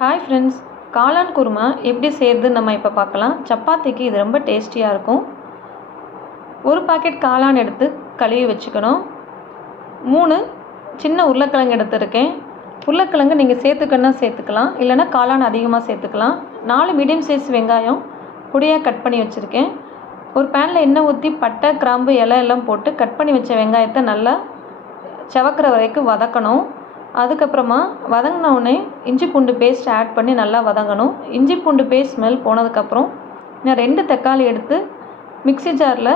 Hi friends காளான் குருமா எப்படி செய்கிறது நம்ம இப்போ பார்க்கலாம். சப்பாத்திக்கு இது ரொம்ப டேஸ்டியாக இருக்கும். ஒரு பாக்கெட் காளான் எடுத்து கழுவி வச்சுக்கணும். மூணு சின்ன உருளைக்கிழங்கு எடுத்திருக்கேன். உருளைக்கிழங்கு நீங்கள் சேர்த்துக்கன்னா சேர்த்துக்கலாம். இல்லைன்னா காளான் அதிகமாக சேர்த்துக்கலாம். நாலு மீடியம் சைஸ் வெங்காயம் பொடியாக கட் பண்ணி வச்சுருக்கேன். ஒரு பேனில் எண்ணெய் ஊற்றி பட்டை கிராம்பு இலை எல்லாம் போட்டு கட் பண்ணி வச்ச வெங்காயத்தை நல்லா செவக்கிற வரைக்கும் வதக்கணும். அதுக்கப்புறமா வதங்கினவுடனே இஞ்சி பூண்டு பேஸ்ட் ஆட் பண்ணி நல்லா வதங்கணும். இஞ்சி பூண்டு பேஸ்ட் ஸ்மெல் போனதுக்கப்புறம் நான் ரெண்டு தக்காளி எடுத்து மிக்ஸி ஜாரில்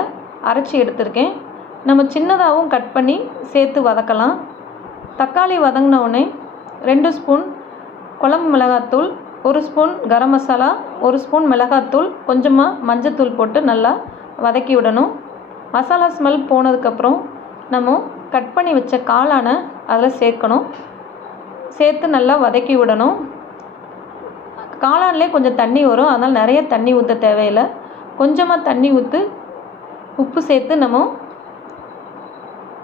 அரைச்சி எடுத்திருக்கேன். நம்ம சின்னதாகவும் கட் பண்ணி சேர்த்து வதக்கலாம். தக்காளி வதங்கினவுடனே ரெண்டு ஸ்பூன் குழம்பு மிளகாத்தூள் ஒரு ஸ்பூன் கரம் மசாலா ஒரு ஸ்பூன் மிளகாத்தூள் கொஞ்சமாக மஞ்சத்தூள் போட்டு நல்லா வதக்கி விடணும். மசாலா ஸ்மெல் போனதுக்கப்புறம் நம்ம கட் பண்ணி வச்ச காளானை அதில் சேர்க்கணும். சேர்த்து நல்லா வதக்கி விடணும். காளான்லேயே கொஞ்சம் தண்ணி வரும். அதனால் நிறைய தண்ணி ஊற்ற தேவையில்லை. கொஞ்சமாக தண்ணி ஊற்று உப்பு சேர்த்து நம்ம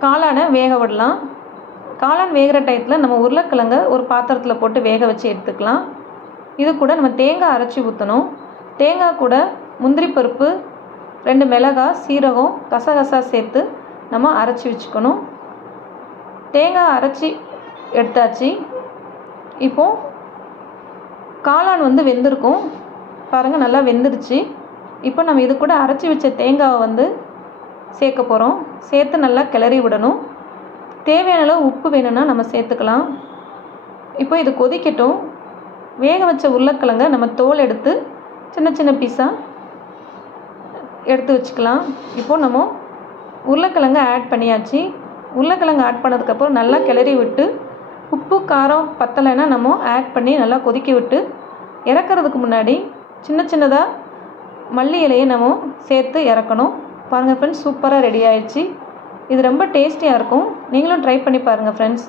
காளானை வேக விடலாம். காளான் வேகிற டயத்தில் நம்ம உருளைக்கிழங்க ஒரு பாத்திரத்தில் போட்டு வேக வச்சு எடுத்துக்கலாம். இது கூட நம்ம தேங்காய் அரைச்சி ஊற்றணும் தேங்காய் கூட முந்திரி பருப்பு ரெண்டு மிளகாய் சீரகம் கசகசா சேர்த்து நம்ம அரைச்சி வச்சுக்கணும். தேங்காய் அரைச்சி எடுத்தாச்சு. இப்போது காளான் வந்து வெந்திருக்கும். பாருங்கள் நல்லா வெந்துருச்சு. இப்போ நம்ம இது கூட அரைச்சி வச்ச தேங்காவை வந்து சேர்க்க போகிறோம் சேர்த்து நல்லா கிளறி விடணும். தேவையான அளவு உப்பு வேணும்னா நம்ம சேர்த்துக்கலாம். இப்போ இது கொதிக்கட்டும். வேக வச்ச உருளைக்கிழங்க நம்ம தோல் எடுத்து சின்ன சின்ன பீஸாக எடுத்து வச்சுக்கலாம். இப்போது நம்ம உருளைக்கிழங்கு ஆட் பண்ணியாச்சு. உருளைக்கிழங்கு ஆட் பண்ணதுக்கப்புறம் நல்லா கிளறி விட்டு உப்பு காரம் பத்தலைன்னா நம்ம ஆட் பண்ணி நல்லா கொதிக்க விட்டு இறக்குறதுக்கு முன்னாடி சின்ன சின்னதாக மல்லி இலையை நம்ம சேர்த்து இறக்கணும். பாருங்கள் ஃப்ரெண்ட்ஸ் சூப்பராக ரெடி ஆயிடுச்சு. இது ரொம்ப டேஸ்டியாக இருக்கும். நீங்களும் ட்ரை பண்ணி பாருங்கள் ஃப்ரெண்ட்ஸ்